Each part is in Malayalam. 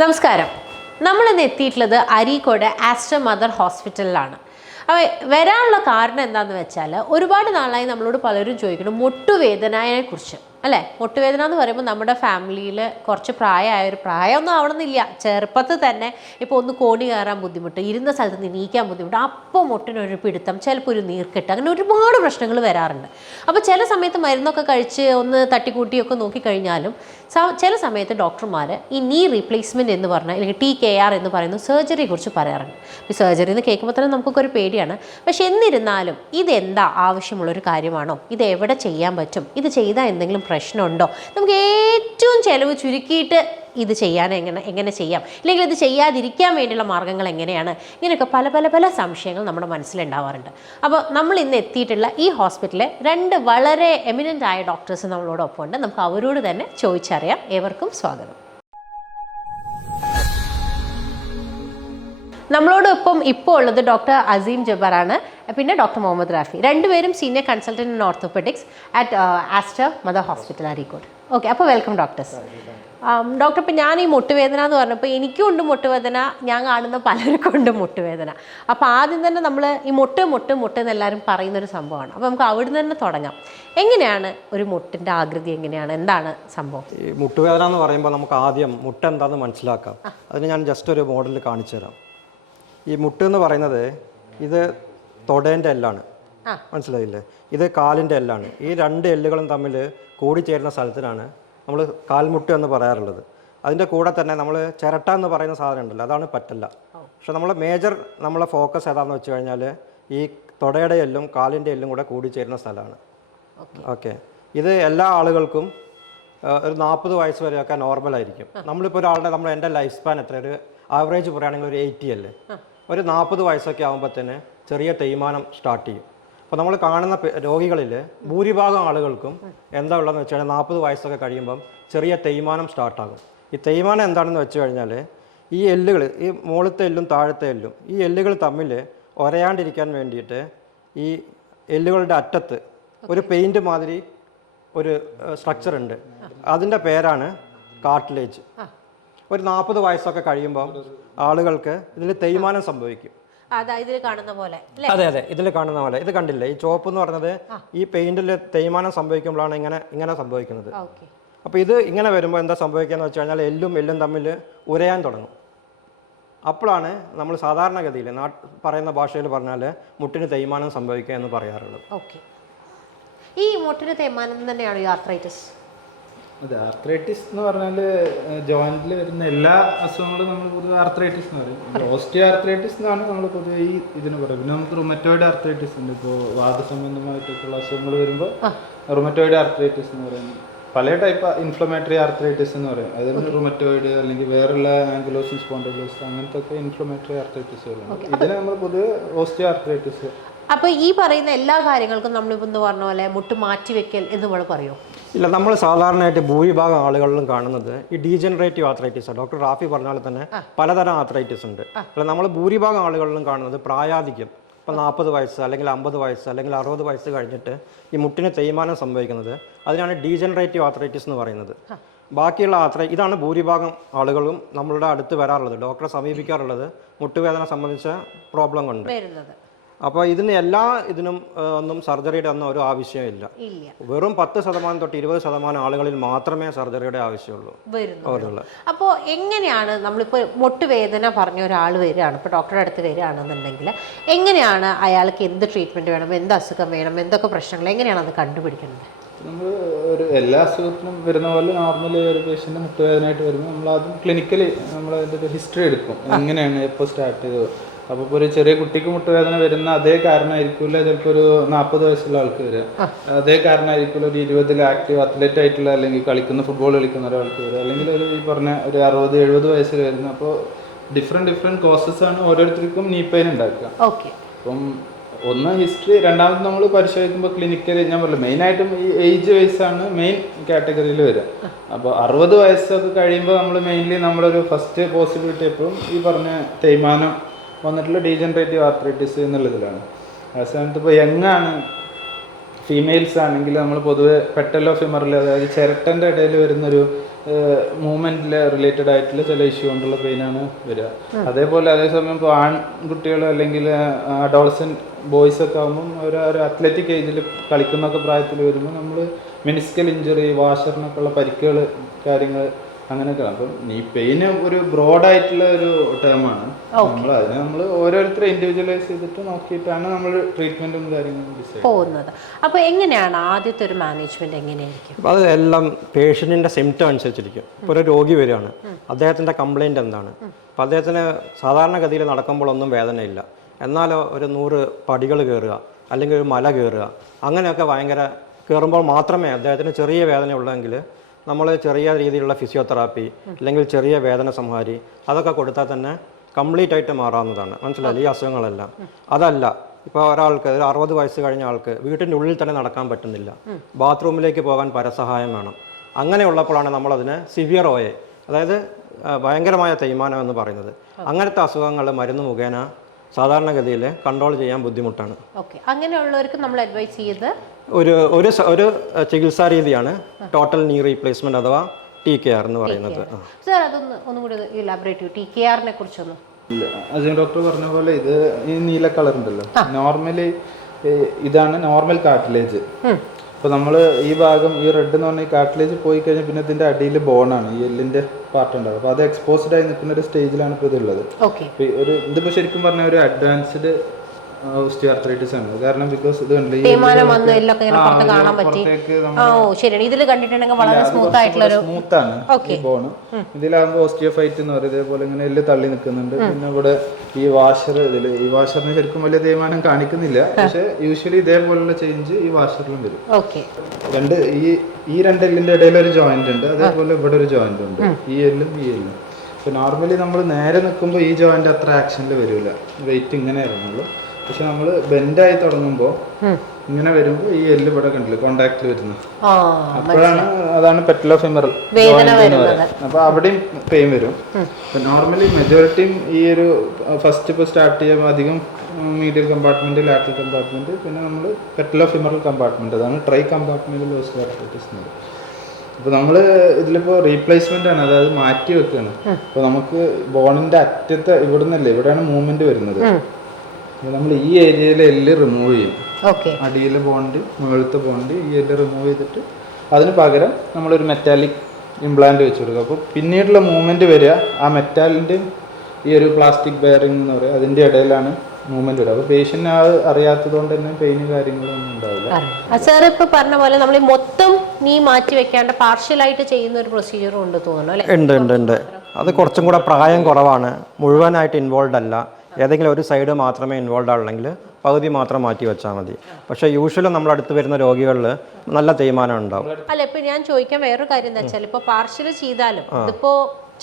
നമസ്കാരം. നമ്മളിന്ന് എത്തിയിട്ടുള്ളത് അരീക്കോട് ആസ്റ്റർ മദർ ഹോസ്പിറ്റലിലാണ്. അപ്പോൾ വരാനുള്ള കാരണം എന്താണെന്ന് വെച്ചാൽ, ഒരുപാട് നാളായി നമ്മളോട് പലരും ചോദിക്കണം മുട്ടുവേദനയെക്കുറിച്ച് അല്ലേ. മുട്ടുവേദന എന്ന് പറയുമ്പോൾ നമ്മുടെ ഫാമിലിയിൽ കുറച്ച് പ്രായമൊന്നും ആവണമെന്നില്ല, ചെറുപ്പത്തിൽ തന്നെ ഇപ്പോൾ ഒന്ന് കോണി കയറാൻ ബുദ്ധിമുട്ട്, ഇരുന്ന സ്ഥലത്ത് നിന്ന് നീക്കാൻ ബുദ്ധിമുട്ട്, അപ്പോൾ മുട്ടിനൊരു പിടുത്തം, ചിലപ്പോൾ ഒരു നീർക്കെട്ട്, അങ്ങനെ ഒരുപാട് പ്രശ്നങ്ങൾ വരാറുണ്ട്. അപ്പോൾ ചില സമയത്ത് മരുന്നൊക്കെ കഴിച്ച് ഒന്ന് തട്ടിക്കൂട്ടിയൊക്കെ നോക്കിക്കഴിഞ്ഞാലും ചില സമയത്ത് ഡോക്ടർമാർ ഈ നീ റീപ്ലേസ്മെൻറ്റ് എന്ന് പറഞ്ഞാൽ, അല്ലെങ്കിൽ TKR എന്ന് പറയുന്ന സർജറിയെക്കുറിച്ച് പറയാറുണ്ട്. ഈ സർജറി എന്ന് കേൾക്കുമ്പോൾ തന്നെ നമുക്കൊക്കെ ഒരു പേടിയാണ്. പക്ഷേ എന്നിരുന്നാലും ഇതെന്താ ആവശ്യമുള്ളൊരു കാര്യമാണോ, ഇത് എവിടെ ചെയ്യാൻ പറ്റും, ഇത് ചെയ്താൽ എന്തെങ്കിലും പ്രശ്നമുണ്ടോ, നമുക്ക് ഏറ്റവും ചിലവ് ചുരുക്കിയിട്ട് ഇത് ചെയ്യാൻ എങ്ങനെ ചെയ്യാം, ഇല്ലെങ്കിൽ ഇത് ചെയ്യാതിരിക്കാൻ വേണ്ടിയുള്ള മാർഗ്ഗങ്ങൾ എങ്ങനെയാണ്, ഇങ്ങനെയൊക്കെ പല സംശയങ്ങൾ നമ്മുടെ മനസ്സിലുണ്ടാവാറുണ്ട്. അപ്പോൾ നമ്മൾ ഇന്ന് എത്തിയിട്ടുള്ള ഈ ഹോസ്പിറ്റലിലെ 2 വളരെ എമിനൻ്റ് ആയ ഡോക്ടേഴ്സ് നമ്മളോടൊപ്പം ഉണ്ട്. നമുക്ക് അവരോട് തന്നെ ചോദിച്ചറിയാം. ഏവർക്കും സ്വാഗതം. നമ്മളോടൊപ്പം ഇപ്പോൾ ഉള്ളത് ഡോക്ടർ അസീം ജബ്ബാറാണ്, പിന്നെ ഡോക്ടർ മുഹമ്മദ് റാഫി. രണ്ടുപേരും senior consultant in orthopaedics at Aster mother hospital Areekode. Okay, അപ്പോൾ വെൽക്കം ഡോക്ടേഴ്സ്. ഡോക്ടർ, ഇപ്പം ഞാൻ ഈ മുട്ടുവേദന എന്ന് പറഞ്ഞപ്പോൾ എനിക്കും ഉണ്ട് മുട്ടുവേദന, ഞാൻ കാണുന്ന പലർക്കും ഉണ്ട് മുട്ടുവേദന. അപ്പോൾ ആദ്യം തന്നെ നമ്മൾ ഈ മുട്ട് എന്നെല്ലാവരും പറയുന്നൊരു സംഭവമാണ്. അപ്പോൾ നമുക്ക് അവിടെ തന്നെ തുടങ്ങാം. എങ്ങനെയാണ് ഒരു മുട്ടിൻ്റെ ആകൃതി, എങ്ങനെയാണ്, എന്താണ് സംഭവം? ഈ മുട്ടുവേദന എന്ന് പറയുമ്പോൾ നമുക്ക് ആദ്യം മുട്ട് എന്താണെന്ന് മനസ്സിലാക്കാം. അതിന് ഞാൻ ജസ്റ്റ് ഒരു മോഡൽ കാണിച്ചു തരാം. ഈ മുട്ട് എന്ന് പറയുന്നത് ഇത് തൊടേൻ്റെ എല്ലാണ്, മനസ്സിലായില്ലേ? ഇത് കാലിൻ്റെ എല്ലാണ്. ഈ 2 എല്ലുകളും തമ്മിൽ കൂടിച്ചേരുന്ന സ്ഥലത്തിനാണ് നമ്മൾ കാൽമുട്ട് എന്ന് പറയാറുള്ളത്. അതിൻ്റെ കൂടെ തന്നെ നമ്മൾ ചിരട്ട എന്ന് പറയുന്ന സാധനം ഉണ്ടല്ലോ, അതാണ് പറ്റല്ല. പക്ഷെ നമ്മളെ ഫോക്കസ് ഏതാണെന്ന് വെച്ച് കഴിഞ്ഞാൽ ഈ തൊടയുടെ എല്ലും കാലിൻ്റെ എല്ലും കൂടെ കൂടിച്ചേരുന്ന സ്ഥലമാണ്. ഓക്കെ, ഇത് എല്ലാ ആളുകൾക്കും ഒരു 40 വയസ്സ് വരെയൊക്കെ നോർമലായിരിക്കും. നമ്മളിപ്പോൾ എൻ്റെ ലൈഫ് സ്പാൻ എത്ര, ഒരു ആവറേജ് പറയുകയാണെങ്കിൽ ഒരു 80 അല്ലേ. ഒരു 40 വയസ്സൊക്കെ ആകുമ്പോൾ തന്നെ ചെറിയ തേയ്മാനം സ്റ്റാർട്ട് ചെയ്യും. അപ്പോൾ നമ്മൾ കാണുന്ന രോഗികളിൽ ഭൂരിഭാഗം ആളുകൾക്കും എന്താ ഉള്ളതെന്ന് വെച്ച് കഴിഞ്ഞാൽ 40 വയസ്സൊക്കെ കഴിയുമ്പം ചെറിയ തേയ്മാനം സ്റ്റാർട്ടാകും. ഈ തേയ്മാനം എന്താണെന്ന് വെച്ച് കഴിഞ്ഞാൽ ഈ എല്ലുകൾ, ഈ മുകളിലത്തെ എല്ലും താഴത്തെ എല്ലും, ഈ എല്ലുകൾ തമ്മിൽ ഒരയാണ്ടിരിക്കാൻ വേണ്ടിയിട്ട് ഈ എല്ലുകളുടെ അറ്റത്ത് ഒരു പെയിൻറ്റ് മാതിരി ഒരു സ്ട്രക്ചർ ഉണ്ട്. അതിൻ്റെ പേരാണ് കാർട്ടിലേജ്. ഒരു 40 വയസ്സൊക്കെ കഴിയുമ്പോൾ ആളുകൾക്ക് ഇതിൽ തേയ്മാനം സംഭവിക്കും. അതെ, ഇതിൽ കാണുന്ന പോലെ. ഇത് കണ്ടില്ലേ, ഈ ചോപ്പ് എന്ന് പറഞ്ഞത് ഈ പെയിന്റിൽ തേയ്മാനം സംഭവിക്കുമ്പോഴാണ് ഇങ്ങനെ സംഭവിക്കുന്നത്. അപ്പോൾ ഇത് ഇങ്ങനെ വരുമ്പോൾ എന്താ സംഭവിക്കുകയെന്ന് വെച്ച് കഴിഞ്ഞാൽ എല്ലും തമ്മിൽ ഉരയാൻ തുടങ്ങും. അപ്പോഴാണ് നമ്മൾ സാധാരണഗതിയിൽ പറയുന്ന ഭാഷയിൽ പറഞ്ഞാൽ മുട്ടിന് തേയ്മാനം സംഭവിക്കുക എന്ന് പറയാറുള്ളത്. ഈ മുട്ടിന് തേയ്മാനം തന്നെയാണ് ഈ ആർത്രൈറ്റിസ്? അതെ, ആർത്രൈറ്റിസ് എന്ന് പറഞ്ഞാൽ ജോയിന്റിൽ വരുന്ന എല്ലാ അസുഖങ്ങളും നമ്മൾ പൊതുവെ ആർത്രൈറ്റിസ് എന്ന് പറയും. ഓസ്റ്റിയോ ആർത്രൈറ്റിസ് എന്നാണ് നമ്മൾ പൊതുവെ ഈ ഇതിന് പറയുന്നത്. പിന്നെ നമുക്ക് റുമറ്റോയിഡ് ആർത്രൈറ്റിസ് ഉണ്ട്. ഇപ്പോൾ വാദസംബന്ധമായിട്ടൊക്കെയുള്ള അസുഖങ്ങൾ വരുമ്പോൾ റുമറ്റോയിഡ് ആർത്രൈറ്റിസ് എന്ന് പറയുന്നത്. പല ടൈപ്പ് ഇൻഫ്ലമേറ്ററി ആർത്രൈറ്റിസ് എന്ന് പറയും. അതിന് റുമറ്റോയിഡ് അല്ലെങ്കിൽ വേറെയുള്ള ആംഗുലോസിൻ സ്പോണ്ടിലോസിസ് അങ്ങനത്തെ ഒക്കെ ഇൻഫ്ലമേറ്ററി ആർത്രൈറ്റിസുകളുണ്ട്. ഇതിന് നമ്മൾ പൊതുവെ ഓസ്റ്റിയോ ആർത്രൈറ്റിസ്. അപ്പോൾ ഈ പറയുന്ന എല്ലാ കാര്യങ്ങൾക്കും നമ്മളിപ്പോൾ എന്ന് പറഞ്ഞ പോലെ മുട്ട് മാറ്റിവെക്കൽ എന്ന് നമ്മൾ പറയുമോ? ഇല്ല, നമ്മൾ സാധാരണയായിട്ട് ഭൂരിഭാഗം ആളുകളിലും കാണുന്നത് ഈ ഡീജനറേറ്റീവ് ആർത്രൈറ്റിസ്. ഡോക്ടർ റാഫി പറഞ്ഞാൽ തന്നെ പലതരം ആർത്രൈറ്റിസ് ഉണ്ട്. അല്ല, നമ്മൾ ഭൂരിഭാഗം ആളുകളിലും കാണുന്നത് പ്രായാധിക്യം, ഇപ്പം 40 വയസ്സ് അല്ലെങ്കിൽ 50 വയസ്സ് അല്ലെങ്കിൽ 60 വയസ്സ് കഴിഞ്ഞിട്ട് ഈ മുട്ടിന് തേയ്മാനം സംഭവിക്കുന്നത്, അതിനാണ് ഡീജനറേറ്റീവ് ആർത്രൈറ്റിസ് എന്ന് പറയുന്നത്. ബാക്കിയുള്ള ഇതാണ് ഭൂരിഭാഗം ആളുകളും നമ്മളുടെ അടുത്ത് വരാറുള്ളത്, ഡോക്ടറെ സമീപിക്കാറുള്ളത് മുട്ടുവേദന സംബന്ധിച്ച പ്രോബ്ലം കൊണ്ട്. അപ്പോൾ ഇതിനും ഒന്നും സർജറിയുടെ ഒന്നും ഒരു ആവശ്യമില്ല. വെറും 10% തൊട്ട് 20% ആളുകളിൽ മാത്രമേ സർജറിയുടെ ആവശ്യമുള്ളൂ. അപ്പോൾ എങ്ങനെയാണ് നമ്മളിപ്പോൾ മുട്ടുവേദന പറഞ്ഞ ഒരാൾ വരികയാണ്, ഇപ്പോൾ ഡോക്ടറുടെ അടുത്ത് വരികയാണെന്നുണ്ടെങ്കിൽ എങ്ങനെയാണ് അയാൾക്ക് എന്ത് ട്രീറ്റ്മെൻറ്റ് വേണം, എന്ത് അസുഖം വേണം, എന്തൊക്കെ പ്രശ്നങ്ങൾ, എങ്ങനെയാണ് അത് കണ്ടുപിടിക്കുന്നത്? നമ്മൾ എല്ലാ അസുഖത്തിനും വരുന്ന പോലെ നോർമലി ഒരു പേഷ്യൻ്റ് മുട്ടുവേദനയായിട്ട് വരുമ്പോൾ നമ്മൾ ആദ്യം ക്ലിനിക്കലി നമ്മൾ അതിൻ്റെ ഹിസ്റ്ററി എടുക്കും, എങ്ങനെയാണ്, എപ്പോൾ സ്റ്റാർട്ട് ചെയ്തത്. അപ്പോൾ ഇപ്പോൾ ഒരു ചെറിയ കുട്ടിക്ക് മുട്ടുവേദന വരുന്ന അതേ കാരണമായിരിക്കില്ല ചിലപ്പോൾ ഒരു 40 വയസ്സുള്ള ആൾക്ക് വരിക, അതേ കാരണമായിരിക്കില്ല ഒരു 20 ആക്റ്റീവ് അത്ലറ്റ് ആയിട്ടുള്ള അല്ലെങ്കിൽ ഫുട്ബോൾ കളിക്കുന്ന ഒരാൾക്ക് വരിക, അല്ലെങ്കിൽ ഈ പറഞ്ഞ ഒരു 60-70 വയസ്സിൽ വരുന്ന. അപ്പോൾ ഡിഫറെൻറ്റ് കോസസ് ആണ് ഓരോരുത്തർക്കും നീ പെയിൻ ഉണ്ടാക്കുക. അപ്പം ഒന്ന് ഹിസ്റ്ററി, രണ്ടാമത് നമ്മൾ പരിശോധിക്കുമ്പോൾ ക്ലിനിക്കലി ഞാൻ പറഞ്ഞില്ല, മെയിനായിട്ടും ഈ ഏജ് വയസ്സാണ് മെയിൻ കാറ്റഗറിയിൽ വരിക. അപ്പോൾ 60 വയസ്സൊക്കെ കഴിയുമ്പോൾ നമ്മൾ മെയിൻലി നമ്മളൊരു ഫസ്റ്റ് പോസിബിലിറ്റി എപ്പോഴും ഈ പറഞ്ഞ തേയ്മാനം വന്നിട്ടുള്ള ഡീജനറേറ്റീവ് ആർത്രൈറ്റിസ് എന്നുള്ളതിലാണ്. ആ സമയത്ത് ഇപ്പോൾ യങ്ങാണ് ഫീമെയിൽസ് ആണെങ്കിൽ നമ്മൾ പൊതുവെ പെറ്റലോ ഫിമറിൽ, അതായത് ചിരട്ടൻ്റെ ഇടയിൽ വരുന്നൊരു മൂവ്മെൻറ്റിൽ റിലേറ്റഡ് ആയിട്ടുള്ള ചില ഇഷ്യൂ കൊണ്ടുള്ള പെയിനാണ് വരിക. അതേപോലെ അതേസമയം ഇപ്പോൾ ആൺകുട്ടികൾ അല്ലെങ്കിൽ അഡോളസെൻറ്റ് ബോയ്സ് ഒക്കെ ആകുമ്പം ഒരു അത്ലറ്റിക് ഏജിൽ കളിക്കുന്നൊക്കെ പ്രായത്തിൽ വരുമ്പോൾ നമ്മൾ മെനിസ്കൽ ഇഞ്ചുറി, വാഷറിനൊക്കെ ഉള്ള പരിക്കുകൾ, കാര്യങ്ങൾ അങ്ങനെയൊക്കെയാണ്. അപ്പം ഈ പെയിന് ഒരു ബ്രോഡായിട്ടുള്ള ഒരു ടേമാണ്. നമ്മൾ ഓരോരുത്തരെ ഇൻഡിവിജ്വലൈസ് ചെയ്തിട്ട് നോക്കിയിട്ടാണ് നമ്മൾ ട്രീറ്റ്മെന്റും കാര്യങ്ങളും ഡിസൈഡ് പോകുന്നത്. അപ്പോൾ എങ്ങനെയാണ് ആദ്യത്തെ ഒരു മാനേജ്മെന്റ് എങ്ങനെയായിരിക്കും? അത് എല്ലാം പേഷ്യൻറ്റിൻ്റെ സിംറ്റം അനുസരിച്ചിരിക്കും. ഇപ്പോൾ ഒരു രോഗി വരികയാണ്, അദ്ദേഹത്തിൻ്റെ കംപ്ലയിൻറ്റ് എന്താണ്? അപ്പോൾ അദ്ദേഹത്തിന് സാധാരണഗതിയിൽ നടക്കുമ്പോഴൊന്നും വേദനയില്ല, എന്നാലോ ഒരു 100 പടികൾ കയറുക അല്ലെങ്കിൽ ഒരു മല കയറുക, അങ്ങനെയൊക്കെ ഭയങ്കര കയറുമ്പോൾ മാത്രമേ അദ്ദേഹത്തിന് ചെറിയ വേദന ഉള്ളെങ്കിൽ നമ്മൾ ചെറിയ രീതിയിലുള്ള ഫിസിയോതെറാപ്പി അല്ലെങ്കിൽ ചെറിയ വേദന സംഹാരി അതൊക്കെ കൊടുത്താൽ തന്നെ കംപ്ലീറ്റ് ആയിട്ട് മാറാവുന്നതാണ്. മനസ്സിലായില്ല ഈ അസുഖങ്ങളെല്ലാം. അതല്ല, ഇപ്പോൾ ഒരാൾക്ക് ഒരു 60 വയസ്സ് കഴിഞ്ഞ ആൾക്ക് വീട്ടിൻ്റെ ഉള്ളിൽ തന്നെ നടക്കാൻ പറ്റുന്നില്ല, ബാത്റൂമിലേക്ക് പോകാൻ പരസഹായം വേണം, അങ്ങനെയുള്ളപ്പോഴാണ് നമ്മളതിന് സിവിയർ OA, അതായത് ഭയങ്കരമായ തേയ്മാനം എന്ന് പറയുന്നത്. അങ്ങനത്തെ അസുഖങ്ങൾ മരുന്ന് മുഖേന സാധാരണഗതിയിൽ കൺട്രോൾ ചെയ്യാൻ ബുദ്ധിമുട്ടാണ്. ഓക്കെ, അങ്ങനെയുള്ളവർക്ക് നമ്മൾ അഡ്വൈസ് ചെയ്ത് ഒരു ചികിത്സാ രീതിയാണ് ടോട്ടൽ നീ റീപ്ലേസ്മെന്റ് അഥവാ TKR എന്ന് പറയുന്നത്. സാർ അതൊന്ന് ഒന്നുകൂടി ഇലാബറേറ്റ് ചെയ്യൂ, TKR-നെ കുറിച്ചൊന്ന്. അസീം ഡോക്ടർ പറഞ്ഞ പോലെ ഇത് ഈ നീല കളർ ഉണ്ടല്ലോ, നോർമലി ഇതാണ് നോർമൽ കാർട്ടിലേജ്. അപ്പോൾ നമ്മൾ ഈ ഭാഗം, ഈ റെഡ് എന്ന് പറഞ്ഞാൽ ഈ കാർട്ടിലേജ് പോയി കഴിഞ്ഞാൽ പിന്നെ ഇതിൻ്റെ അടിയിൽ ബോണാണ്, ഈ എല്ലിൻ്റെ പാർട്ട് ഉണ്ടാവും. അപ്പോൾ അത് എക്സ്പോസ്ഡ് ആയി നിൽക്കുന്ന ഒരു സ്റ്റേജിലാണ് ഇപ്പോൾ ഇതുള്ളത്. ഇതിപ്പോൾ ശരിക്കും പറഞ്ഞാൽ ഒരു അഡ്വാൻസ്ഡ് ഓസ്റ്റിയോആർത്രൈറ്റിസ് ആണ്. കാരണം ബിക്കോസ് ഇത് കണ്ടില്ല, സ്മൂത്താണ് ഈ ബോണ്. ഇതിലാകുമ്പോൾ ഓസ്റ്റിയോഫൈറ്റ് എന്ന് പറയും. ഇതേപോലെ ഇങ്ങനെ എല്ല് തള്ളി നിൽക്കുന്നുണ്ട്. പിന്നെ ഇവിടെ ഈ വാഷർ, ഈ വാഷറിന് ശരിക്കും വലിയ തേയ്മാനം കാണിക്കുന്നില്ല, പക്ഷെ യൂഷ്വലി ഇതേപോലുള്ള ചേഞ്ച് ഈ വാഷറിലും വരും. ഈ രണ്ട് എല്ലിന്റെ ഇടയിൽ ഒരു ജോയിന്റ് ഉണ്ട്, അതേപോലെ ഇവിടെ ഒരു ജോയിന്റ് ഉണ്ട്, ഈ എല്ലും ഈ എല്ലും. ഇപ്പൊ നോർമലി നമ്മൾ നേരെ നിൽക്കുമ്പോൾ ഈ ജോയിന്റ് അത്ര ആക്ഷനിൽ വരില്ല, വെയിറ്റ് ഇങ്ങനെ ഇറങ്ങുള്ളൂ. പക്ഷെ നമ്മൾ ബെൻഡായി തുടങ്ങുമ്പോൾ ഇങ്ങനെ വരുമ്പോൾ ഈ എല്ല് ഇവിടെ കണ്ടില്ല കോണ്ടാക്റ്റിൽ വരുന്നത്, അപ്പോഴാണ് അതാണ് പെറ്റലോ ഫിമറൽ ജോയിന്റ് എന്ന് പറയുന്നത്. അപ്പൊ അവിടെയും പെയിൻ വരും. നോർമലി മെജോറിറ്റിയും ഈ ഒരു ഫസ്റ്റ് ഇപ്പോൾ സ്റ്റാർട്ട് ചെയ്യുമ്പോൾ അധികം മീഡിയൽ കമ്പാർട്ട്മെന്റ്, ലാറ്ററൽ കമ്പാർട്ട്മെന്റ്, പിന്നെ നമ്മൾ പെറ്റലോ ഫിമറൽ കമ്പാർട്ട്മെന്റ്, അതാണ് ട്രൈ കമ്പാർട്ട്മെന്റൽ ഓസ്റ്റിയോആർത്രൈറ്റിസ് എന്ന് പറയും. അപ്പോൾ നമ്മൾ ഇതിലിപ്പോൾ റീപ്ലേസ്മെന്റ് ആണ്, അതായത് മാറ്റി വെക്കുകയാണ്. അപ്പോൾ നമുക്ക് ബോണിന്റെ അറ്റത്തെ ഇവിടെ നിന്നല്ലേ, ഇവിടെയാണ് മൂവ്മെന്റ് വരുന്നത്. നമ്മൾ ഈ ഏരിയയിലെ എല്ല് റിമൂവ് ചെയ്യും, അടിയിലെ ബോണ്ട്, മുകളിലത്തെ ബോണ്ട്, ഈ എല്ല് റിമൂവ് ചെയ്തിട്ട് അതിന് പകരം നമ്മളൊരു മെറ്റാലിക് ഇംപ്ലാന്റ് വെച്ച് കൊടുക്കും. അപ്പോൾ പിന്നീടുള്ള മൂവ്മെന്റ് വരിക ആ മെറ്റാലിൻ്റെയും ഈ ഒരു പ്ലാസ്റ്റിക് ബെയറിംഗ് എന്ന് പറയുക, അതിൻ്റെ ഇടയിലാണ് മൂവ്മെന്റ് വരിക. അപ്പോൾ പേഷ്യന്റ് അറിയാത്തത് കൊണ്ട് തന്നെ പെയിനും കാര്യങ്ങളും ഒന്നും ഉണ്ടാവില്ല. സാർ ഇപ്പൊ പറഞ്ഞ പോലെ നമ്മൾ മൊത്തം നീ മാറ്റി വെക്കാണ്ട് പാർഷ്യലായിട്ട് ചെയ്യുന്ന ഒരു പ്രൊസീജിയർ ഉണ്ട് തോന്നുന്നു അല്ലേ? ഉണ്ട്. അത് കുറച്ചും കൂടെ പ്രായം കുറവാണ്, മുഴുവനായിട്ട് ഇൻവോൾവ് അല്ല, ഏതെങ്കിലും ഒരു സൈഡ് മാത്രമേ ഇൻവോൾവ് ആണെങ്കിൽ പകുതി മാത്രം മാറ്റി വെച്ചാൽ മതി. പക്ഷേ യൂഷ്വലി നമ്മൾ അടുത്ത് വരുന്ന രോഗികളിൽ നല്ല തേയ്മാനം ഉണ്ടാവും. അല്ല, ഇപ്പൊ ഞാൻ ചോദിക്കാൻ വേറൊരു കാര്യം എന്താ വെച്ചാൽ, ഇപ്പൊ പാർഷ്യൽ ചെയ്താലും ഇതിപ്പോ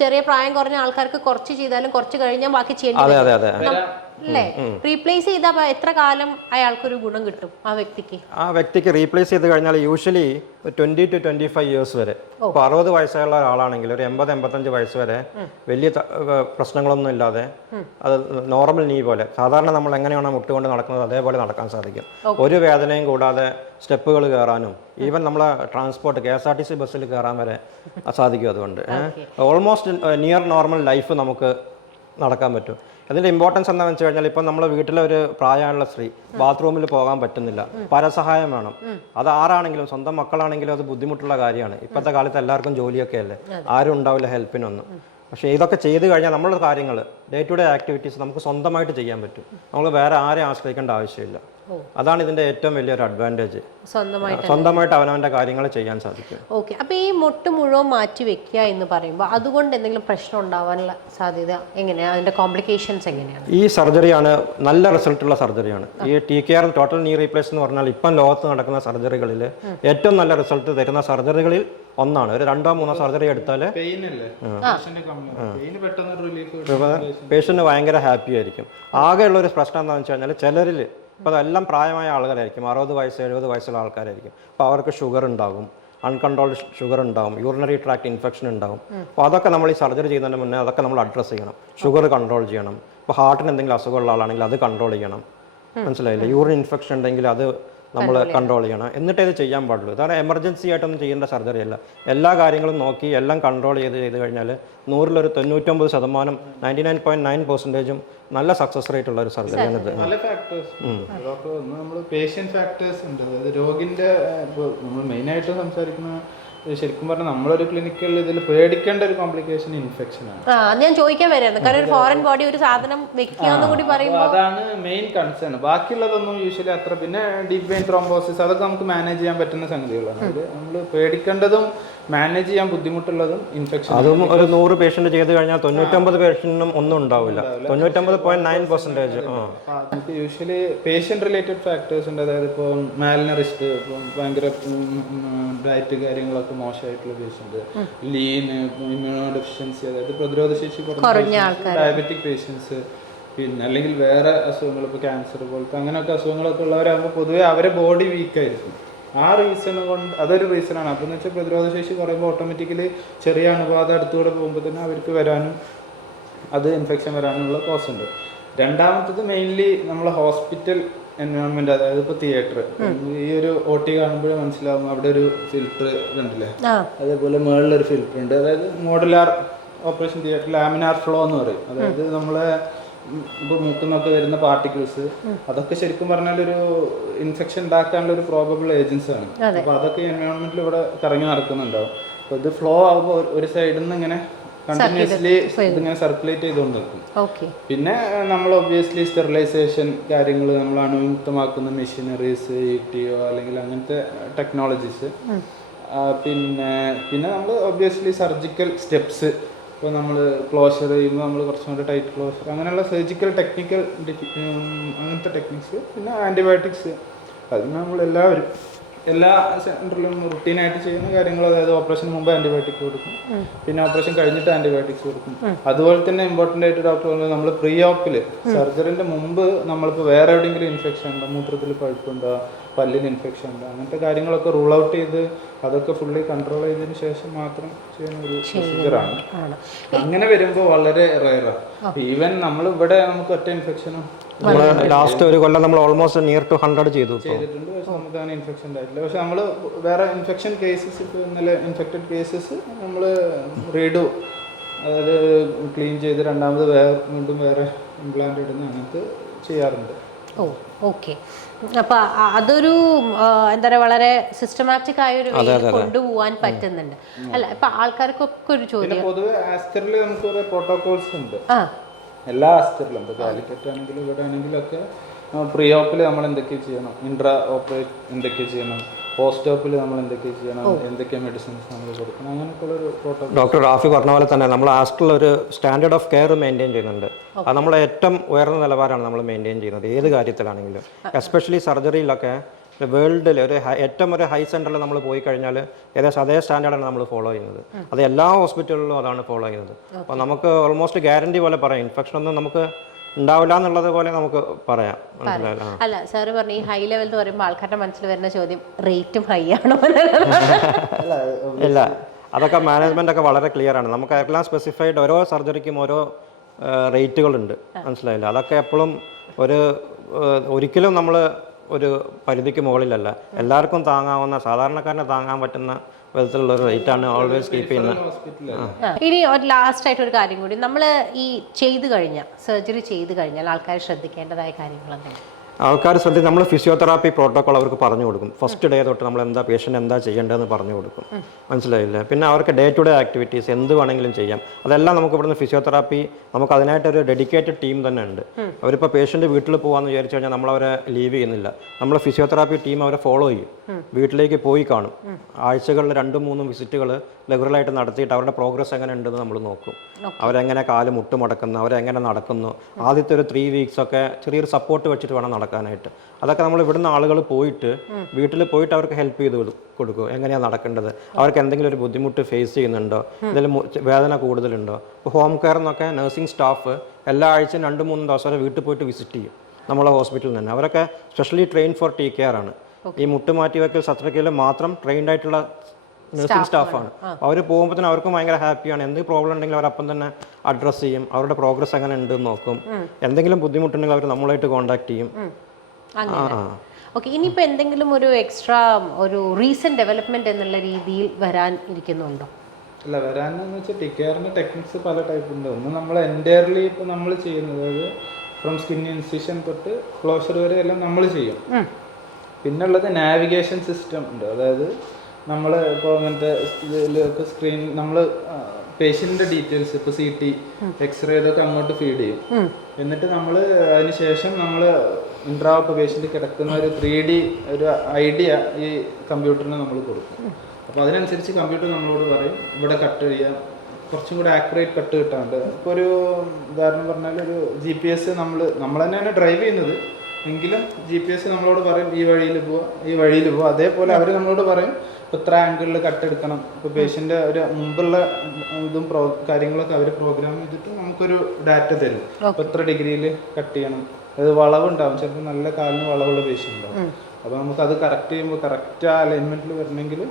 ചെറിയ പ്രായം കുറഞ്ഞ ആൾക്കാർക്ക് കുറച്ച് ചെയ്താലും കുറച്ച് കഴിഞ്ഞാൽ ബാക്കി ചെയ്യേണ്ടി അല്ലേ? റീപ്ലേസ് ചെയ്താൽ എത്ര കാലം അയാൾക്കൊരു ഗുണം കിട്ടും ആ വ്യക്തിക്ക്? റീപ്ലേസ് ചെയ്ത് കഴിഞ്ഞാൽ യൂഷ്വലി 20 to 25 ഇയേഴ്സ് വരെ. ഇപ്പോൾ 60 വയസ്സുള്ള ഒരാളാണെങ്കിൽ ഒരു 80-85 വയസ്സ് വരെ വലിയ പ്രശ്നങ്ങളൊന്നും ഇല്ലാതെ അത് നോർമൽ നീ പോലെ സാധാരണ നമ്മൾ എങ്ങനെയാണോ മുട്ടുകൊണ്ട് നടക്കുന്നത് അതേപോലെ നടക്കാൻ സാധിക്കും. ഒരു വേദനയും കൂടാതെ സ്റ്റെപ്പുകൾ കയറാനും ഈവൻ നമ്മളെ ട്രാൻസ്പോർട്ട് KSRTC ബസ്സിൽ കയറാൻ വരെ സാധിക്കും. അതുകൊണ്ട് ഓൾമോസ്റ്റ് നിയർ നോർമൽ ലൈഫ് നമുക്ക് നടക്കാൻ പറ്റും. അതിൻ്റെ ഇമ്പോർട്ടൻസ് എന്താണെന്ന് വെച്ച് കഴിഞ്ഞാൽ, ഇപ്പം നമ്മളെ വീട്ടിലെ ഒരു പ്രായമുള്ള സ്ത്രീ ബാത്റൂമിൽ പോകാൻ പറ്റുന്നില്ല, പരസഹായം വേണം. അത് ആരാണെങ്കിലും, സ്വന്തം മക്കളാണെങ്കിലും അത് ബുദ്ധിമുട്ടുള്ള കാര്യമാണ്. ഇപ്പോഴത്തെ കാലത്ത് എല്ലാവർക്കും ജോലിയൊക്കെ അല്ലേ, ആരും ഉണ്ടാവില്ല ഹെൽപ്പിനൊന്നും. പക്ഷേ ഇതൊക്കെ ചെയ്ത് കഴിഞ്ഞാൽ നമ്മളുടെ കാര്യങ്ങൾ, ഡേ ടു ഡേ ആക്ടിവിറ്റീസ് നമുക്ക് സ്വന്തമായിട്ട് ചെയ്യാൻ പറ്റും. നമ്മൾ വേറെ ആരെയും ആശ്രയിക്കേണ്ട ആവശ്യമില്ല. അതാണ് ഇതിന്റെ ഏറ്റവും വലിയൊരു അഡ്വാൻറ്റേജ്. സ്വന്തമായിട്ട് അവനവന്റെ കാര്യങ്ങൾ ചെയ്യാൻ സാധിക്കും. ഓക്കെ, അപ്പോൾ ഈ മുട്ട് മുഴുവൻ മാറ്റി വെക്കുക എന്ന് പറയുമ്പോൾ അതുകൊണ്ട് എന്തെങ്കിലും പ്രശ്നം ഉണ്ടാവാനുള്ള സാധ്യത എങ്ങനെയാണ്? അതിന്റെ കോംപ്ലിക്കേഷൻസ് എങ്ങനെയാണ്? ഈ സർജറിയാണ് നല്ല റിസൾട്ടുള്ള സർജറിയാണ്. ഈ TKR ടോട്ടൽ നീ റീപ്ലേസ് എന്ന് പറഞ്ഞാൽ ഇപ്പം ലോകത്ത് നടക്കുന്ന സർജറികളിൽ ഏറ്റവും നല്ല റിസൾട്ട് തരുന്ന സർജറികളിൽ ഒന്നാണ്. ഒരു 2-3 സർജറി എടുത്താൽ പേഷ്യന്റ് ഭയങ്കര ഹാപ്പി ആയിരിക്കും. ആകെയുള്ള ഒരു പ്രശ്നം എന്താണെന്ന് വെച്ച് കഴിഞ്ഞാൽ, ചിലരിൽ ഇപ്പോൾ അതെല്ലാം പ്രായമായ ആളുകളായിരിക്കും, 60 വയസ്സ് 70 വയസ്സുള്ള ആൾക്കാരായിരിക്കും. അപ്പോൾ അവർക്ക് ഷുഗർ ഉണ്ടാകും, അൺകൺട്രോൾഡ് ഷുഗർ ഉണ്ടാകും, യൂറിനറി ട്രാക്ട് ഇൻഫെക്ഷൻ ഉണ്ടാകും. അപ്പോൾ അതൊക്കെ നമ്മൾ ഈ സർജറി ചെയ്യുന്നതിന് മുന്നേ അതൊക്കെ നമ്മൾ അഡ്രസ്സ് ചെയ്യണം. ഷുഗർ കൺട്രോൾ ചെയ്യണം. ഇപ്പോൾ ഹാർട്ടിന് എന്തെങ്കിലും അസുഖമുള്ള ആളാണെങ്കിൽ അത് കൺട്രോൾ ചെയ്യണം. മനസ്സിലായില്ലേ? യൂറിൻ ഇൻഫെക്ഷൻ ഉണ്ടെങ്കിൽ അത് നമ്മൾ കൺട്രോൾ ചെയ്യണം, എന്നിട്ടേ ഇത് ചെയ്യാൻ പാടുള്ളൂ. ഇതാണ് എമർജൻസി ആയിട്ടൊന്നും ചെയ്യേണ്ട സർജറി അല്ല. എല്ലാ കാര്യങ്ങളും നോക്കി എല്ലാം കൺട്രോൾ ചെയ്ത് കഴിഞ്ഞാൽ 100-ൽ 99%, 99.9% നല്ല സക്സസ് റേറ്റ് ഉള്ള ഒരു സർജറിയാണ് ഇത്. പല ഫാക്ടേഴ്സ് നമ്മൾ പേഷ്യൻ്റ് ഫാക്ടേഴ്സ് ഉണ്ട്. അതായത് രോഗിൻ്റെ ഇപ്പോൾ നമ്മൾ മെയിനായിട്ട് സംസാരിക്കുന്ന ശരിക്കും പറഞ്ഞാൽ നമ്മളൊരു ക്ലിനിക്കൽ ഇതിൽ പേടിക്കേണ്ട ഒരു കോംപ്ലിക്കേഷൻ ഇൻഫെക്ഷനാണ്. ഞാൻ ചോദിക്കാൻ വരായിരുന്നു, കാരണം ഒരു ഫോറിൻ ബോഡി ഒരു സാധനം വെക്കുകയെന്ന് കൂടി പറയുമ്പോൾ അതാണ് മെയിൻ കൺസേൺ. ബാക്കിയുള്ളതൊന്നും യൂഷ്വലി അത്ര, പിന്നെ ഡീപ് വെയിൻ ത്രോംബോസിസ് അതൊക്കെ നമുക്ക് മാനേജ് ചെയ്യാൻ പറ്റുന്ന സംഗതികളാണ്. അത് നമ്മൾ പേടിക്കേണ്ടതും മാനേജ് ചെയ്യാൻ ബുദ്ധിമുട്ടുള്ളതും ഇൻഫെക്ഷൻ. അതും ഒരു 100 പേഷ്യന്റ് ചെയ്ത് കഴിഞ്ഞാൽ 99 പേഷ്യന്റിനും ഒന്നും ഉണ്ടാവില്ല. 99.9%. നമുക്ക് യൂഷ്വലി പേഷ്യന്റ് റിലേറ്റഡ് ഫാക്ടേഴ്സ് ഉണ്ട്. അതായത് ഇപ്പോൾ മാലിനറിസ്റ്റ്, ഭയങ്കര ഡയറ്റ് കാര്യങ്ങളൊക്കെ മോശമായിട്ടുള്ള പേഷ്യന്റ്, ലീന്, ഇമ്മ്യൂണോ ഡെഫിഷ്യൻസി, അതായത് പ്രതിരോധശേഷി കുറഞ്ഞ ഡയബറ്റിക് പേഷ്യൻസ്, പിന്നെ അല്ലെങ്കിൽ വേറെ അസുഖങ്ങൾ, ഇപ്പോൾ ക്യാൻസർ പോലത്തെ അങ്ങനെയൊക്കെ അസുഖങ്ങളൊക്കെ ഉള്ളവരാകുമ്പോൾ പൊതുവേ അവരെ ബോഡി വീക്കായിരിക്കും. ആ റീസൺ കൊണ്ട് അതൊരു റീസണാണ്. അപ്പോൾ എന്ന് വെച്ചാൽ പ്രതിരോധശേഷി കുറയുമ്പോൾ ഓട്ടോമാറ്റിക്കലി ചെറിയ അണുബാധ അടുത്തുകൂടെ പോകുമ്പോൾ തന്നെ അവർക്ക് വരാനും അത് ഇൻഫെക്ഷൻ വരാനുള്ള കോസ് ഉണ്ട്. രണ്ടാമത്തത് മെയിൻലി നമ്മളെ ഹോസ്പിറ്റൽ എൻവയോൺമെന്റ്, അതായത് ഇപ്പോൾ തിയേറ്റർ. ഈ ഒരു OT കാണുമ്പോഴേ മനസ്സിലാവും അവിടെ ഒരു ഫിൽറ്റർ കണ്ടില്ലേ, അതേപോലെ മുകളിലൊരു ഫിൽറ്റർ ഉണ്ട്. അതായത് modular operation theatre laminar flow എന്ന് പറയും. അതായത് നമ്മളെ ഇപ്പോൾ മൂക്കുന്നൊക്കെ വരുന്ന പാർട്ടിക്കിൾസ് അതൊക്കെ ശരിക്കും പറഞ്ഞാൽ ഒരു ഇൻഫെക്ഷൻ ഉണ്ടാക്കാനുള്ള ഒരു പ്രോബബിൾ ഏജൻസ് ആണ്. അപ്പോൾ അതൊക്കെ എൻവയോൺമെന്റിൽ ഇവിടെ കറങ്ങി നടക്കുന്നുണ്ടാവും. അപ്പോൾ ഇത് ഫ്ലോ ആകുമ്പോൾ ഒരു സൈഡിൽ നിന്ന് ഇങ്ങനെ കണ്ടിന്യൂസ്ലി ഇതിങ്ങനെ സർക്കുലേറ്റ് ചെയ്തുകൊണ്ട് നിൽക്കും. പിന്നെ നമ്മൾ ഒബ്വിയസ്ലി സ്റ്റെറിലൈസേഷൻ കാര്യങ്ങൾ, നമ്മൾ അണുവിമുക്തമാക്കുന്ന മെഷീനറീസ്, ETO അല്ലെങ്കിൽ അങ്ങനത്തെ ടെക്നോളജീസ്. പിന്നെ നമ്മൾ ഒബ്വിയസ്ലി സർജിക്കൽ സ്റ്റെപ്സ്. ഇപ്പോൾ നമ്മൾ ക്ലോഷർ ചെയ്യുമ്പോൾ നമ്മൾ കുറച്ചും കൂടെ ടൈറ്റ് ക്ലോഷർ, അങ്ങനെയുള്ള സർജിക്കൽ ടെക്നിക്കൽ അങ്ങനത്തെ ടെക്നിക്സ്. പിന്നെ ആൻറ്റിബയോട്ടിക്സ്, അതിന് നമ്മൾ എല്ലാ സെൻറ്ററിലും റുട്ടീനായിട്ട് ചെയ്യുന്ന കാര്യങ്ങൾ. അതായത് ഓപ്പറേഷന് മുമ്പ് ആൻറ്റിബയോട്ടിക് കൊടുക്കും, പിന്നെ ഓപ്പറേഷൻ കഴിഞ്ഞിട്ട് ആൻറ്റിബയോട്ടിക്സ് കൊടുക്കും. അതുപോലെ തന്നെ ഇമ്പോർട്ടൻ്റ് ആയിട്ട് ഡോക്ടർ പറഞ്ഞത്, നമ്മൾ പ്രീ ഓപ്പിൽ സർജറിൻ്റെ മുമ്പ് നമ്മളിപ്പോൾ വേറെ എവിടെയെങ്കിലും ഇൻഫെക്ഷൻ ഉണ്ടോ, മൂത്രത്തിൽ പഴുപ്പുണ്ടോ, പല്ലിന് ഇൻഫെക്ഷൻ ഉണ്ടോ, അങ്ങനത്തെ കാര്യങ്ങളൊക്കെ റൂൾ ഔട്ട് ചെയ്ത് അതൊക്കെ ഫുള്ളി കൺട്രോൾ ചെയ്തതിന് ശേഷം മാത്രം ചെയ്യുന്ന ഒരു പ്രൊസീജിയറാണ്. അങ്ങനെ വരുമ്പോൾ വളരെ റെയറാണ്. ഈവൻ നമ്മൾ ഇവിടെ നമുക്ക് ഒറ്റ ഇൻഫെക്ഷനും ലാസ്റ്റ് ഒരു കൊല്ലം നമ്മൾ ഓൾമോസ്റ്റ് നിയർ ടു 100 ചെയ്തിട്ടുണ്ട്. പക്ഷെ നമുക്ക് അങ്ങനെ ഇൻഫെക്ഷൻ ഉണ്ടായിട്ടില്ല. പക്ഷെ നമ്മൾ വേറെ ഇൻഫെക്ഷൻ കേസസ്, ഇപ്പോൾ ഇന്നലെ ഇൻഫെക്റ്റഡ് കേസസ് നമ്മൾ റീഡു, അതായത് ക്ലീൻ ചെയ്ത് രണ്ടാമത് വീണ്ടും വേറെ ഇംപ്ലാന്റ് ഇടുന്ന അങ്ങനത്തെ ചെയ്യാറുണ്ട്. ഓക്കെ. അപ്പൊ അതൊരു എന്താ പറയുക, വളരെ സിസ്റ്റമാറ്റിക് ആയ ഒരു കൊണ്ടുപോകാൻ പറ്റുന്നുണ്ട് അല്ല. ഇപ്പൊ ആൾക്കാർക്കൊക്കെ ഒരു ചോദ്യം, പൊതുവെ ആസ്റ്ററിൽ നമുക്ക് കുറെ പ്രോട്ടോകോൾസ് ഉണ്ട്. എല്ലാ ആസ്റ്ററിലും, ഇപ്പോൾ കാലിക്കറ്റ് ആണെങ്കിലും ഇവിടെ ആണെങ്കിലും ഒക്കെ പ്രീ ഓപ്പിൽ നമ്മൾ എന്തൊക്കെ ചെയ്യണം, ഇൻട്രാ ഓപ്പറേറ്റ് എന്തൊക്കെ ചെയ്യണം, പോസ്റ്റ് ഓപ്പിൽ നമ്മൾ എന്തൊക്കെ ചെയ്യണം, എന്തൊക്കെ മെഡിസിൻസ് നമ്മൾ കൊടുക്കണം, അങ്ങനെയൊക്കെ ഒരു പ്രോട്ടോകോൾ. ഡോക്ടർ റാഫി പറഞ്ഞ പോലെ തന്നെ നമ്മൾ ആസ്റ്ററിൽ ഒരു സ്റ്റാൻഡേർഡ് ഓഫ് കെയർ മെയിൻറ്റെയിൻ ചെയ്യുന്നുണ്ട്. അത് നമ്മളെ ഏറ്റവും ഉയർന്ന നിലവാരമാണ് നമ്മൾ മെയിൻറ്റെയിൻ ചെയ്യുന്നത് ഏത് കാര്യത്തിലാണെങ്കിലും. എസ്പെഷ്യലി സർജറിയിലൊക്കെ വേൾഡിൽ ഏറ്റവും ഒരു ഹൈ സെൻറ്ററിൽ നമ്മൾ പോയി കഴിഞ്ഞാൽ ഏകദേശം അതേ സ്റ്റാൻഡേർഡാണ് നമ്മൾ ഫോളോ ചെയ്യുന്നത്. അത് എല്ലാ ഹോസ്പിറ്റലുകളിലും അതാണ് ഫോളോ ചെയ്യുന്നത്. അപ്പോൾ നമുക്ക് ഓൾമോസ്റ്റ് ഗ്യാരണ്ടി പോലെ പറയാം, ഇൻഫെക്ഷൻ ഒന്നും നമുക്ക് ഉണ്ടാവില്ല എന്നുള്ളത് പോലെ നമുക്ക് പറയാം. അല്ല, സാറ് പറഞ്ഞു ഈ ഹൈ ലെവൽ എന്ന് പറയുമ്പോൾ ആൾക്കാരുടെ മനസ്സിൽ വരുന്ന ചോദ്യം റേറ്റും ഹൈ ആണോ? ഇല്ല, അതൊക്കെ മാനേജ്മെന്റ് ഒക്കെ വളരെ ക്ലിയർ ആണ്. നമുക്ക് എല്ലാം സ്പെസിഫൈഡ് ഓരോ സർജറിക്കും ഓരോ റേറ്റുകളുണ്ട്, മനസ്സിലായില്ല. അതൊക്കെ എപ്പോഴും ഒരിക്കലും നമ്മൾ ഒരു പരിധിക്ക് മുകളിലല്ല, എല്ലാവർക്കും താങ്ങാവുന്ന, സാധാരണക്കാരനെ താങ്ങാൻ പറ്റുന്ന വിധത്തിലുള്ള ഒരു റേറ്റാണ് ഓൾവേസ് കീപ്പ് ചെയ്യുന്നത്. ഇനി ലാസ്റ്റ് ആയിട്ട് ഒരു കാര്യം കൂടി, നമ്മൾ ഈ സർജറി ചെയ്ത് കഴിഞ്ഞാൽ ആൾക്കാർ ശ്രദ്ധിക്കേണ്ടതായ കാര്യങ്ങൾ എന്തെങ്കിലും? ആൾക്കാർ നമ്മൾ ഫിസിയോതെറാപ്പി പ്രോട്ടോക്കോൾ അവർക്ക് പറഞ്ഞു കൊടുക്കും. ഫസ്റ്റ് ഡേ തൊട്ട് നമ്മൾ പേഷ്യൻ്റ് എന്താ ചെയ്യേണ്ടതെന്ന് പറഞ്ഞു കൊടുക്കും, മനസ്സിലായില്ലേ. പിന്നെ അവർക്ക് ഡേ ടു ഡേ ആക്ടിവിറ്റീസ് എന്ത് വേണമെങ്കിലും ചെയ്യാം. അതെല്ലാം നമുക്ക് ഇവിടുന്ന് ഫിസിയോതെറാപ്പി, നമുക്ക് അതിനായിട്ടൊരു ഡെഡിക്കേറ്റഡ് ടീം തന്നെ ഉണ്ട്. അവരിപ്പോൾ പേഷ്യൻ്റ് വീട്ടിൽ പോകാമെന്ന് വിചാരിച്ചു കഴിഞ്ഞാൽ നമ്മളവരെ ലീവ് ചെയ്യുന്നില്ല. നമ്മൾ ഫിസിയോതെറാപ്പി ടീം അവരെ ഫോളോ ചെയ്യും, വീട്ടിലേക്ക് പോയി കാണും. ആഴ്ചകളിൽ 2-3 വിസിറ്റുകൾ റെഗുലറായിട്ട് നടത്തിയിട്ട് അവരുടെ പ്രോഗ്രസ് എങ്ങനെ ഉണ്ടെന്ന് നമ്മൾ നോക്കും. അവരെങ്ങനെ കാല് മുട്ടുമടക്കുന്നു, അവരെങ്ങനെ നടക്കുന്നു. ആദ്യത്തെ ഒരു 3 വീക്സ് ഒക്കെ ചെറിയൊരു സപ്പോർട്ട് വെച്ചിട്ട് വേണം നടക്കാനായിട്ട്. അതൊക്കെ നമ്മൾ ഇവിടുന്ന് ആളുകൾ പോയിട്ട് വീട്ടിൽ പോയിട്ട് അവർക്ക് ഹെൽപ്പ് ചെയ്ത് കൊടുക്കും, എങ്ങനെയാണ് നടക്കേണ്ടത്, അവർക്ക് എന്തെങ്കിലും ഒരു ബുദ്ധിമുട്ട് ഫേസ് ചെയ്യുന്നുണ്ടോ, എന്തെങ്കിലും വേദന കൂടുതലുണ്ടോ. ഇപ്പോൾ ഹോം കെയർ എന്നൊക്കെ നഴ്സിംഗ് സ്റ്റാഫ് എല്ലാ ആഴ്ചയും 2-3 ദിവസം വരെ വീട്ടിൽ പോയിട്ട് വിസിറ്റ് ചെയ്യും നമ്മളെ ഹോസ്പിറ്റലിൽ തന്നെ. അവരൊക്കെ സ്പെഷ്യലി ട്രെയിൻ ഫോർ TKR ആണ്. ഈ മുട്ടുമാറ്റിവെക്കൽ ശസ്ത്രക്രിയയിൽ മാത്രം ട്രെയിൻഡ് ആയിട്ടുള്ള നഴ്സിംഗ് സ്റ്റാഫാണ്. അവർ പോകുമ്പോൾ അവർക്കും ഭയങ്കര ഹാപ്പിയാണ്. എന്ത് പ്രോബ്ലം ഉണ്ടെങ്കിലും അവരപ്പം തന്നെ അഡ്രസ്സ് ചെയ്യും, അവരുടെ പ്രോഗ്രസ് എങ്ങനെ ഉണ്ടെന്ന് നോക്കും. എന്തെങ്കിലും ബുദ്ധിമുട്ടുണ്ടെങ്കിൽ അവർ നമ്മളായിട്ട് കോൺടാക്ട് ചെയ്യും. ഓക്കെ, ഇനിയിപ്പോൾ എന്തെങ്കിലും ഒരു എക്സ്ട്രാ ഒരു റീസെൻറ്റ് ഡെവലപ്മെൻറ്റ് എന്നുള്ള രീതിയിൽ വരാൻ ഇരിക്കുന്നുണ്ടോ? അല്ല, വരാനെന്ന് വെച്ചാൽ ടിക്കെയറിൻ്റെ ടെക്നിക്സ് പല ടൈപ്പ് ഉണ്ട്. ഒന്ന് നമ്മൾ എൻറ്റയർലി ഇപ്പോൾ നമ്മൾ ചെയ്യുന്നത്, അതായത് ഫ്രം സ്കിൻ ഇൻസിഷൻ തൊട്ട് ക്ലോഷർ വരെ എല്ലാം നമ്മൾ ചെയ്യും. പിന്നുള്ളത് നാവിഗേഷൻ സിസ്റ്റം ഉണ്ട്. അതായത് നമ്മൾ ഇപ്പോൾ അങ്ങനത്തെ ഇതിലൊക്കെ സ്ക്രീൻ നമ്മൾ പേഷ്യൻ്റെ ഡീറ്റെയിൽസ് ഇപ്പോൾ CT, എക്സ്റേ ഇതൊക്കെ അങ്ങോട്ട് ഫീഡ് ചെയ്യും. എന്നിട്ട് നമ്മൾ അതിന് ശേഷം നമ്മൾ ഇൻട്രാ പേഷ്യൻ്റ് കിടക്കുന്ന ഒരു 3D ഒരു ഐഡിയ ഈ കമ്പ്യൂട്ടറിന് നമ്മൾ കൊടുക്കും. അപ്പോൾ അതിനനുസരിച്ച് കമ്പ്യൂട്ടർ നമ്മളോട് പറയും ഇവിടെ കട്ട് ചെയ്യാം, കുറച്ചും കൂടി ആക്യുറേറ്റ് കട്ട് കിട്ടാണ്ട്. ഇപ്പോൾ ഒരു ഉദാഹരണം പറഞ്ഞാൽ ഒരു GPS നമ്മൾ തന്നെയാണ് ഡ്രൈവ് ചെയ്യുന്നത്, എങ്കിലും GPS നമ്മളോട് പറയും ഈ വഴിയിൽ പോവുക. അതേപോലെ അവർ നമ്മളോട് പറയും ഇത്ര ആംഗിളിൽ കട്ട് എടുക്കണം. ഇപ്പോൾ പേഷ്യൻ്റെ ഒരു മുമ്പുള്ള ഇതും കാര്യങ്ങളൊക്കെ അവർ പ്രോഗ്രാം ചെയ്തിട്ട് നമുക്കൊരു ഡാറ്റ തരും. ഇപ്പോൾ ഇത്ര ഡിഗ്രിയിൽ കട്ട് ചെയ്യണം. അത് വളവുണ്ടാവും, ചിലപ്പോൾ നല്ല കാലിന് വളവുള്ള പേഷ്യൻ്റ് ഉണ്ടാവും. അപ്പോൾ നമുക്കത് കറക്റ്റ് ചെയ്യുമ്പോൾ കറക്റ്റ് ആ അലൈൻമെൻറ്റിൽ വരണമെങ്കിൽ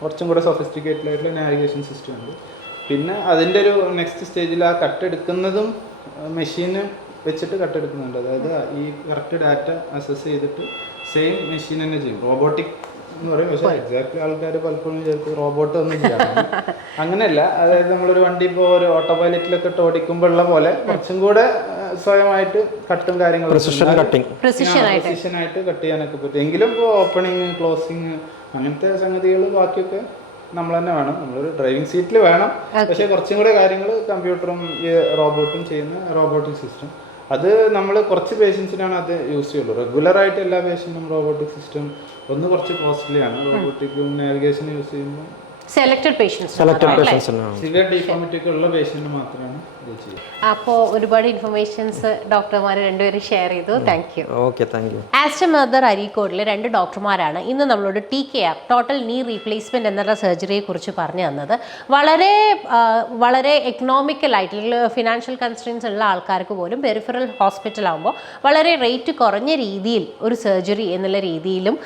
കുറച്ചും കൂടെ സൊഫിസ്റ്റിക്കേറ്റഡ് ആയിട്ടുള്ള നാവിഗേഷൻ സിസ്റ്റം ഉണ്ട്. പിന്നെ അതിൻ്റെ ഒരു നെക്സ്റ്റ് സ്റ്റേജിൽ ആ കട്ട് എടുക്കുന്നതും മെഷീന് വെച്ചിട്ട് കട്ട് എടുക്കുന്നുണ്ട്. അതായത് ഈ കറക്റ്റ് ഡാറ്റ അസസ് ചെയ്തിട്ട് സെയിം മെഷീൻ തന്നെ ചെയ്യും. റോബോട്ടിക് എന്ന് പറയും, പക്ഷേ എക്സാക്ട്ലി ആൾക്കാർ പലപ്പോഴും വിചാരിക്കും റോബോട്ട് ഒന്നും ചെയ്യാം. അങ്ങനെയല്ല, അതായത് നമ്മളൊരു വണ്ടി ഇപ്പോൾ ഒരു ഓട്ടോപൈലറ്റിലൊക്കെ ഇട്ട് ഓടിക്കുമ്പോൾ ഉള്ള പോലെ കുറച്ചും കൂടെ സ്വയമായിട്ട് കട്ടും കാര്യങ്ങളും പ്രിസിഷനായിട്ട് കട്ട് ചെയ്യാനൊക്കെ പറ്റും. എങ്കിലും ഇപ്പോൾ ഓപ്പണിങ്, ക്ലോസിങ് അങ്ങനത്തെ സംഗതികൾ ബാക്കിയൊക്കെ നമ്മൾ തന്നെ വേണം. നമ്മളൊരു ഡ്രൈവിംഗ് സീറ്റിൽ വേണം, പക്ഷേ കുറച്ചും കൂടെ കാര്യങ്ങൾ കമ്പ്യൂട്ടറും ഈ റോബോട്ടും ചെയ്യുന്ന റോബോട്ടിക് സിസ്റ്റം. അത് നമ്മൾ കുറച്ച് പേഷ്യൻസിനാണ് അത് യൂസ് ചെയ്യുള്ളൂ. റെഗുലറായിട്ട് എല്ലാ പേഷ്യൻറ്റും റോബോട്ടിക് സിസ്റ്റം ഒന്ന് കുറച്ച് കോസ്റ്റ്ലിയാണ്. റോബോട്ടിക്കും നാവിഗേഷൻ യൂസ് ചെയ്യുമ്പോൾ സെലക്ടഡ് പേഷ്യൻസ് സിവിയർ ഡിഫോമിറ്റി ഒക്കെ ഉള്ള പേഷ്യന്റ് മാത്രമാണ് ഇത് ചെയ്യുക. അപ്പോൾ ഒരുപാട് ഇൻഫർമേഷൻസ് ഡോക്ടർമാർ രണ്ടുപേരും ഷെയർ ചെയ്തു. Thank you. Okay, thank you. Aster Mother അരീക്കോടിലെ 2 ഡോക്ടർമാരാണ് ഇന്ന് നമ്മളോട് TKR ടോട്ടൽ നീ റീപ്ലേസ്മെൻറ്റ് എന്നുള്ള സർജറിയെ കുറിച്ച് പറഞ്ഞു തന്നത്. വളരെ എക്കണോമിക്കലായിട്ട് ഫിനാൻഷ്യൽ കൺസ്ട്രെയിൻസ് ഉള്ള ആൾക്കാർക്ക് പോലും പെരിഫറൽ ഹോസ്പിറ്റൽ ആകുമ്പോൾ വളരെ റേറ്റ് കുറഞ്ഞ രീതിയിൽ ഒരു സർജറി എന്നുള്ള രീതിയിലും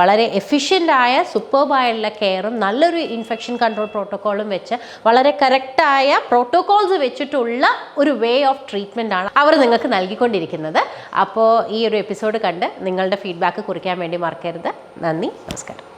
വളരെ എഫിഷ്യൻ്റായ സൂപ്പർബായുള്ള കെയറും നല്ലൊരു ഇൻഫെക്ഷൻ കൺട്രോൾ പ്രോട്ടോക്കോളും വെച്ച് വളരെ കറക്റ്റായ പ്രോട്ടോകോൾസ് വെച്ചിട്ടുള്ള ഒരു വേ ഓഫ് ട്രീറ്റ്മെൻ്റ് ആണ് അവർ നിങ്ങൾക്ക് നൽകിക്കൊണ്ടിരിക്കുന്നത്. അപ്പോൾ ഈ ഒരു എപ്പിസോഡ് കണ്ട് നിങ്ങളുടെ ഫീഡ്ബാക്ക് കുറിക്കാൻ വേണ്ടി മറക്കരുത്. നന്ദി, നമസ്കാരം.